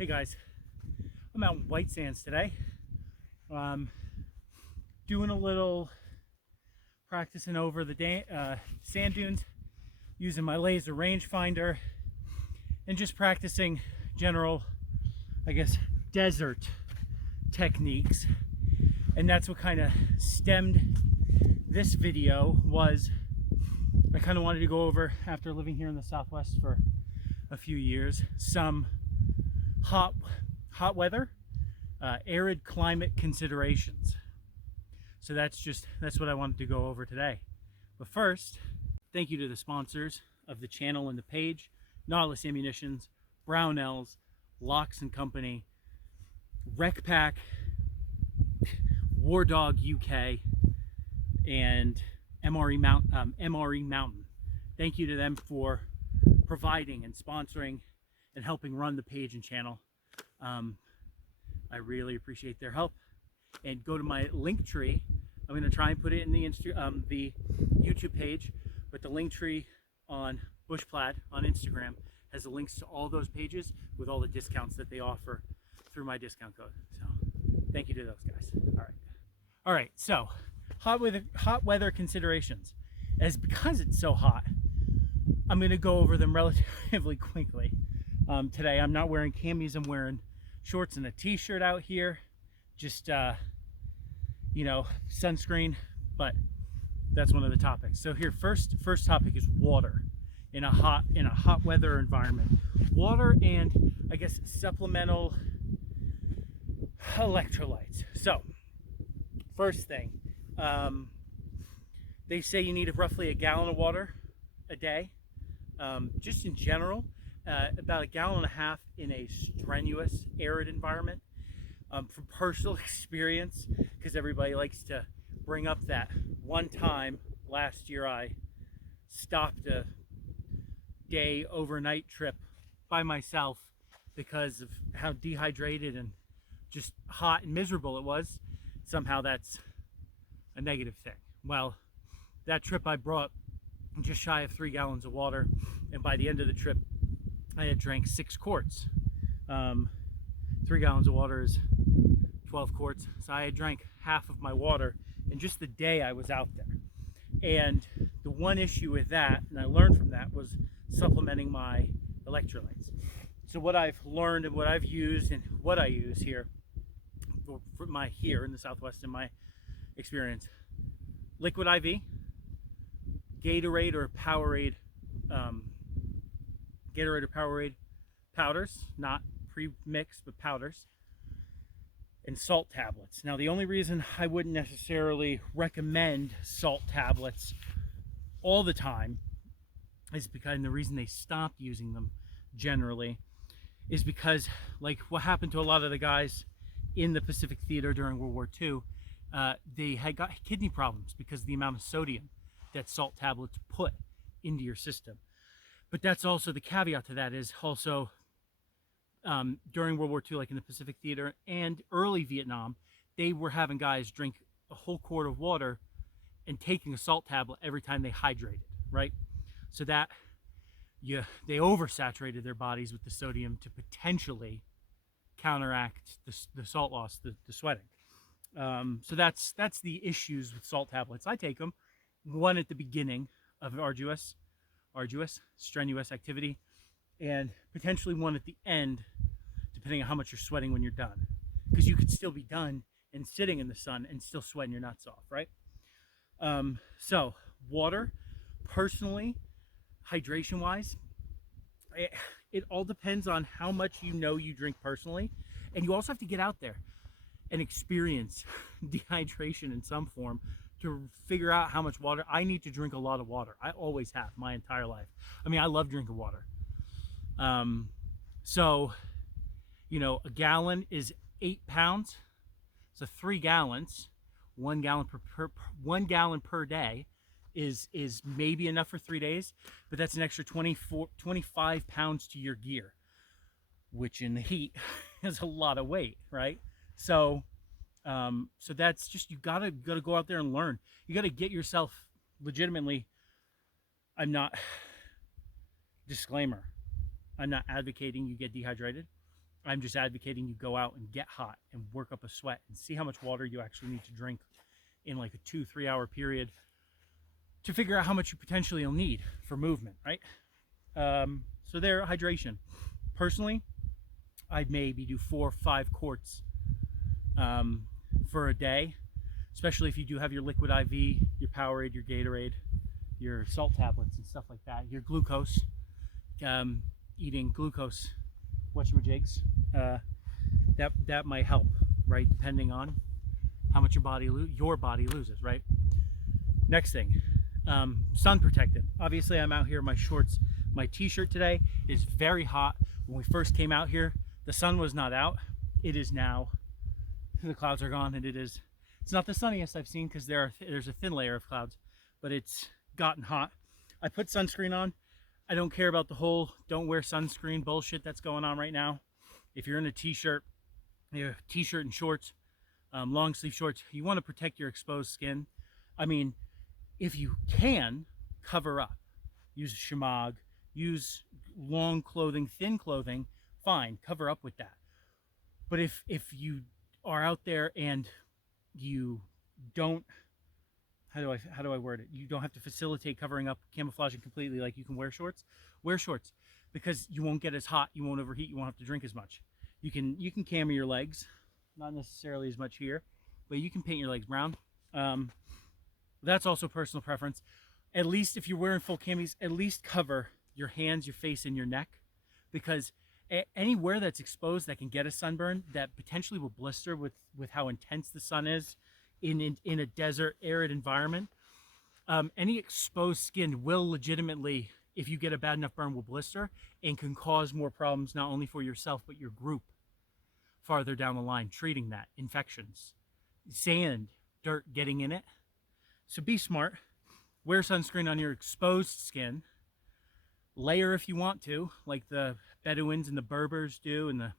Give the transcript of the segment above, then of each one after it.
Hey guys, I'm out in White Sands today. Doing a little practicing over the sand dunes using my laser rangefinder and just practicing general, I guess, desert techniques. And that's what kind of stemmed this video. Was I kind of wanted to go over, after living here in the Southwest for a few years, some hot weather, arid climate considerations. So that's what I wanted to go over today. But first, thank you to the sponsors of the channel and the page: Nautilus Ammunitions, Brownells, Locks and Company, Rec Pack, War Dog UK, and MRE Mountain. Thank you to them for providing and sponsoring and helping run the page and channel. I really appreciate their help. And go to my link tree. I'm going to try and put it in the YouTube page, but the link tree on Bushplaid on Instagram has the links to all those pages with all the discounts that they offer through my discount code. So thank you to those guys. All right. So hot weather considerations. Because it's so hot, I'm going to go over them relatively quickly. Today I'm not wearing cammies. I'm wearing shorts and a t-shirt out here. Just sunscreen, but that's one of the topics. So here, first topic is water in a hot weather environment. Water and, I guess, supplemental electrolytes. So first thing, they say you need roughly a gallon of water a day. Just in general, about a gallon and a half in a strenuous, arid environment. From personal experience, because everybody likes to bring up that one time last year I stopped a day overnight trip by myself because of how dehydrated and just hot and miserable it was. Somehow that's a negative thing. Well, that trip I brought just shy of 3 gallons of water, and by the end of the trip I had drank 6 quarts. 3 gallons of water is 12 quarts, so I had drank half of my water in just the day I was out there. And the one issue with that, and I learned from that, was supplementing my electrolytes. So what I've learned and what I've used and what I use here here in the Southwest, in my experience: liquid IV, Gatorade or Powerade powders, not pre-mixed but powders, and salt tablets. Now, the only reason I wouldn't necessarily recommend salt tablets all the time is because, and the reason they stopped using them generally, is because, like what happened to a lot of the guys in the Pacific Theater during World War II, they had got kidney problems because of the amount of sodium that salt tablets put into your system. But that's also the caveat to that, is also during World War II, like in the Pacific Theater and early Vietnam, they were having guys drink a whole quart of water and taking a salt tablet every time they hydrated, right? So that they oversaturated their bodies with the sodium to potentially counteract the salt loss, the sweating. So that's the issues with salt tablets. I take them, one at the beginning of arduous, strenuous activity, and potentially one at the end, depending on how much you're sweating when you're done. Because you could still be done and sitting in the sun and still sweating your nuts off, right? So water, personally, hydration-wise, it all depends on how much you drink personally. And you also have to get out there and experience dehydration in some form to figure out how much water. I need to drink a lot of water. I always have my entire life. I mean, I love drinking water. So, a gallon is 8 pounds. So 3 gallons, 1 gallon per day is maybe enough for 3 days, but that's an extra 25 pounds to your gear, which in the heat is a lot of weight, right? So that's just, you gotta go out there and learn. You gotta get yourself legitimately. I'm not, disclaimer, I'm not advocating you get dehydrated. I'm just advocating you go out and get hot and work up a sweat and see how much water you actually need to drink in like a 2-3 hour period to figure out how much you potentially will need for movement, right? So there, hydration. Personally, I'd maybe do 4 or 5 quarts for a day, especially if you do have your liquid IV, your Powerade, your Gatorade, your salt tablets and stuff like that, your glucose, eating glucose whatchamajigs, that might help, right? Depending on how much your body loses, right? Next thing, sun protectant. Obviously, I'm out here in my shorts. My t-shirt today is very hot. When we first came out here, the sun was not out. It is now. The clouds are gone, and it's not the sunniest I've seen because there's a thin layer of clouds, but it's gotten hot. I put sunscreen on. I don't care about the whole don't wear sunscreen bullshit that's going on right now. If you're in a t-shirt, and shorts, long sleeve shorts, you want to protect your exposed skin. I mean, if you can, cover up. Use a shemagh, use long clothing, thin clothing, fine, cover up with that. But if you are out there and you don't, how do I word it? You don't have to facilitate covering up, camouflaging completely, like you can wear shorts. Wear shorts because you won't get as hot, you won't overheat, you won't have to drink as much. You can cami your legs, not necessarily as much here, but you can paint your legs brown. That's also personal preference. At least if you're wearing full camis, at least cover your hands, your face, and your neck, because anywhere that's exposed that can get a sunburn, that potentially will blister with how intense the sun is in a desert, arid environment. Any exposed skin will legitimately, if you get a bad enough burn, will blister and can cause more problems, not only for yourself, but your group farther down the line, treating that, infections, sand, dirt getting in it. So be smart. Wear sunscreen on your exposed skin. Layer if you want to, like the Bedouins and the Berbers do, and the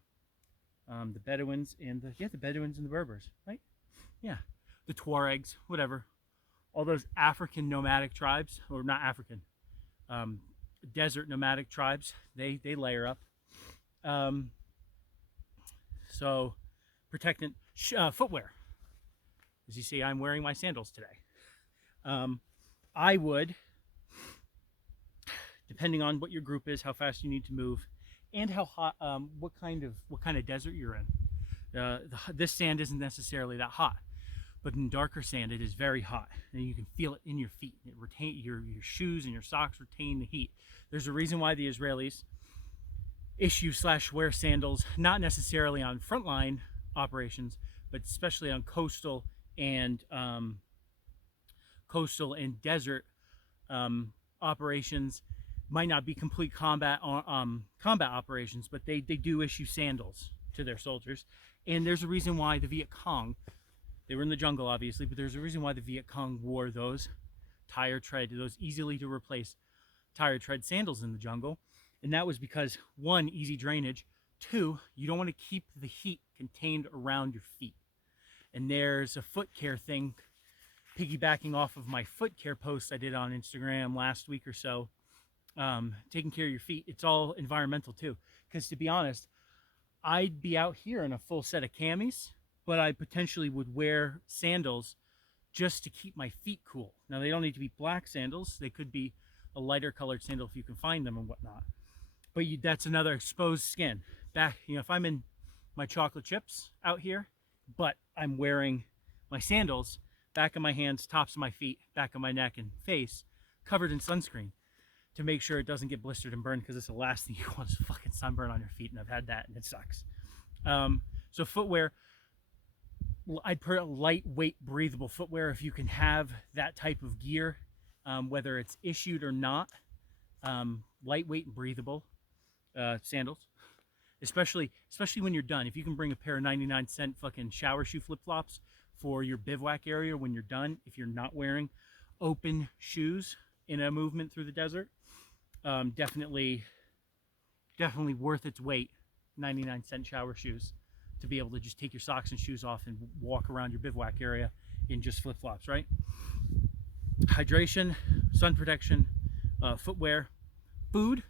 Bedouins and the Bedouins and the Berbers, right? Yeah, the Tuaregs, whatever. All those African nomadic tribes, or not African, desert nomadic tribes, they layer up. So protectant footwear. As you see, I'm wearing my sandals today. I would, depending on what your group is, how fast you need to move, and how hot, what kind of desert you're in. This sand isn't necessarily that hot, but in darker sand it is very hot, and you can feel it in your feet. It your shoes and your socks retain the heat. There's a reason why the Israelis issue/wear sandals, not necessarily on frontline operations, but especially on coastal and desert operations. Might not be complete combat operations, but they do issue sandals to their soldiers. And there's a reason why the Viet Cong, they were in the jungle obviously, but there's a reason why the Viet Cong wore those those easily to replace tire tread sandals in the jungle. And that was because, 1, easy drainage, 2, you don't want to keep the heat contained around your feet. And there's a foot care thing, piggybacking off of my foot care post I did on Instagram last week or so, taking care of your feet. It's all environmental too, because to be honest, I'd be out here in a full set of cammies, but I potentially would wear sandals just to keep my feet cool. Now, they don't need to be black sandals. They could be a lighter colored sandal if you can find them and whatnot. But that's another exposed skin. Back, if I'm in my chocolate chips out here, but I'm wearing my sandals, back of my hands, tops of my feet, back of my neck and face, covered in sunscreen to make sure it doesn't get blistered and burned, because it's the last thing you want is fucking sunburn on your feet, and I've had that and it sucks. So footwear, I'd put lightweight, breathable footwear if you can have that type of gear, whether it's issued or not. Lightweight and breathable sandals, especially when you're done. If you can bring a pair of 99-cent fucking shower shoe flip-flops for your bivouac area when you're done, if you're not wearing open shoes in a movement through the desert, definitely worth its weight, 99-cent shower shoes, to be able to just take your socks and shoes off and walk around your bivouac area in just flip-flops, right? Hydration, sun protection, footwear, food.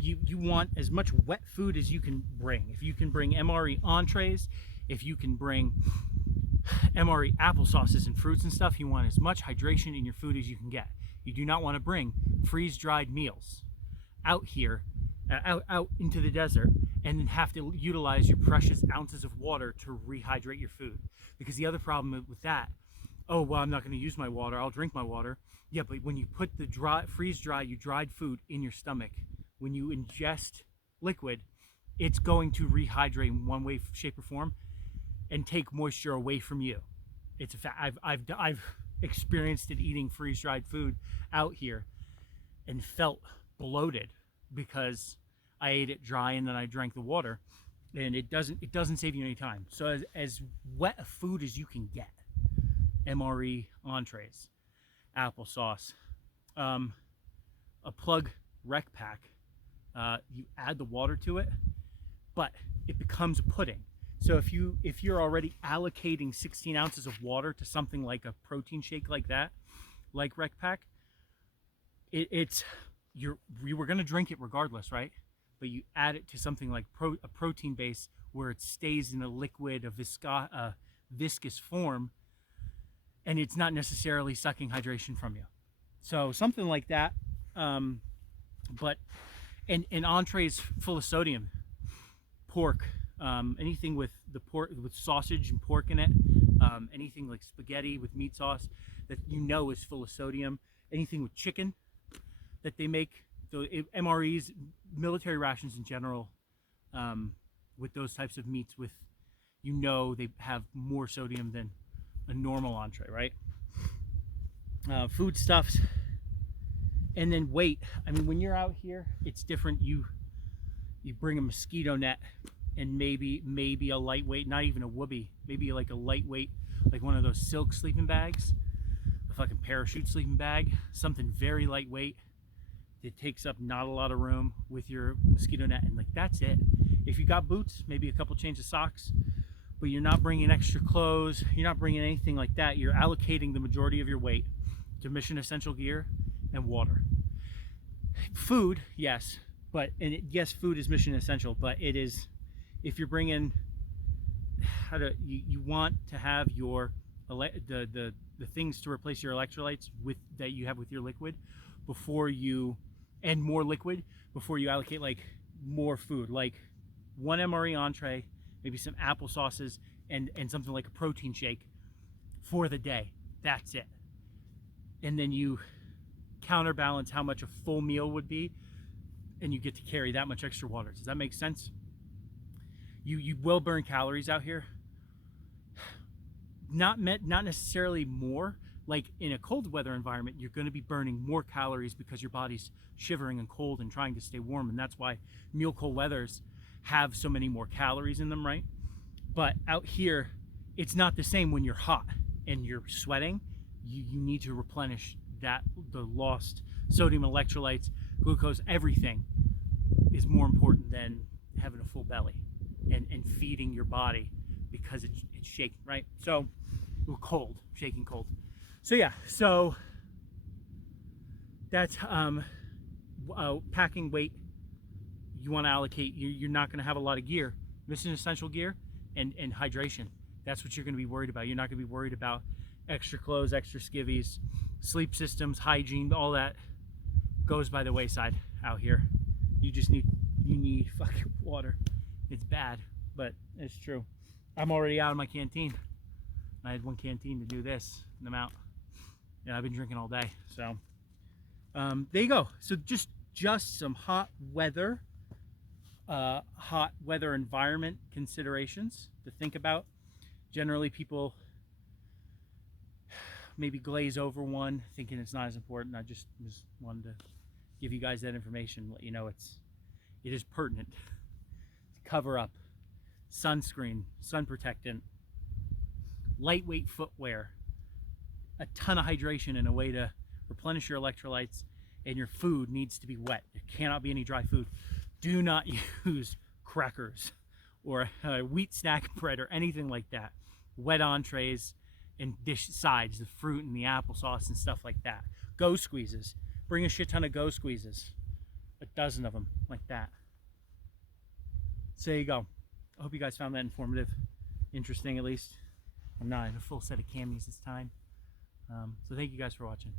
you want as much wet food as you can bring. If you can bring MRE entrees, if you can bring MRE applesauces and fruits and stuff, you want as much hydration in your food as you can get. You do not want to bring freeze-dried meals out here, out into the desert, and then have to utilize your precious ounces of water to rehydrate your food. Because the other problem with that, oh, well, I'm not going to use my water, I'll drink my water. Yeah, but when you put the freeze-dry, you dried food in your stomach, when you ingest liquid, it's going to rehydrate in one way, shape, or form and take moisture away from you. It's a fact. I've experienced it eating freeze-dried food out here and felt bloated because I ate it dry and then I drank the water, and it doesn't save you any time. So as wet a food as you can get, MRE entrees, applesauce, a plug rec pack, you add the water to it, but it becomes a pudding. So if you're already allocating 16 ounces of water to something like a protein shake like that, like rec pack, you were going to drink it regardless, right? But you add it to something like a protein base where it stays in a liquid, a viscous form, and it's not necessarily sucking hydration from you. So something like that. But entrees full of sodium, pork, anything with sausage and pork in it, anything like spaghetti with meat sauce that you know is full of sodium, anything with chicken that they make, so MREs, military rations in general, with those types of meats, with, you know, they have more sodium than a normal entree, right? Foodstuffs, and then weight. I mean, when you're out here, it's different. You bring a mosquito net and maybe a lightweight, not even a whoopee, maybe like a lightweight, like one of those silk sleeping bags, a fucking parachute sleeping bag, something very lightweight. It takes up not a lot of room with your mosquito net, and like that's it. If you got boots, maybe a couple changes of socks, but you're not bringing extra clothes, you're not bringing anything like that. You're allocating the majority of your weight to mission essential gear and water. Food, yes, yes, food is mission essential, but it is, if you're bringing, you want to have your the things to replace your electrolytes with that you have with your liquid before you, and more liquid before you allocate like more food, like one MRE entree, maybe some applesauces, and something like a protein shake for the day. That's it. And then you counterbalance how much a full meal would be, and you get to carry that much extra water. Does that make sense? You will burn calories out here. Not necessarily more. Like in a cold weather environment, you're going to be burning more calories because your body's shivering and cold and trying to stay warm, and that's why meal cold weathers have so many more calories in them, right? But out here, it's not the same. When you're hot and you're sweating, you need to replenish the lost sodium, electrolytes, glucose. Everything is more important than having a full belly and feeding your body, because it's shaking, right? So cold, shaking cold. So yeah, so that's packing weight. You want to allocate, you're not going to have a lot of gear, mission essential gear, and hydration. That's what you're going to be worried about. You're not going to be worried about extra clothes, extra skivvies, sleep systems, hygiene. All that goes by the wayside out here. You need fucking water. It's bad, but it's true. I'm already out of my canteen. I had one canteen to do this, and I'm out. Yeah, I've been drinking all day. So there you go. So just some hot weather environment considerations to think about. Generally, people maybe glaze over one, thinking it's not as important. I just wanted to give you guys that information, let you know it is pertinent. Cover up, sunscreen, sun protectant, lightweight footwear, a ton of hydration, and a way to replenish your electrolytes, and your food needs to be wet. There cannot be any dry food. Do not use crackers or wheat snack bread or anything like that. Wet entrees and dish sides, the fruit and the applesauce and stuff like that. Go squeezes. Bring a shit ton of go squeezes. a dozen of them like that. So there you go. I hope you guys found that informative, interesting at least. I'm not in a full set of cammies this time. So thank you guys for watching.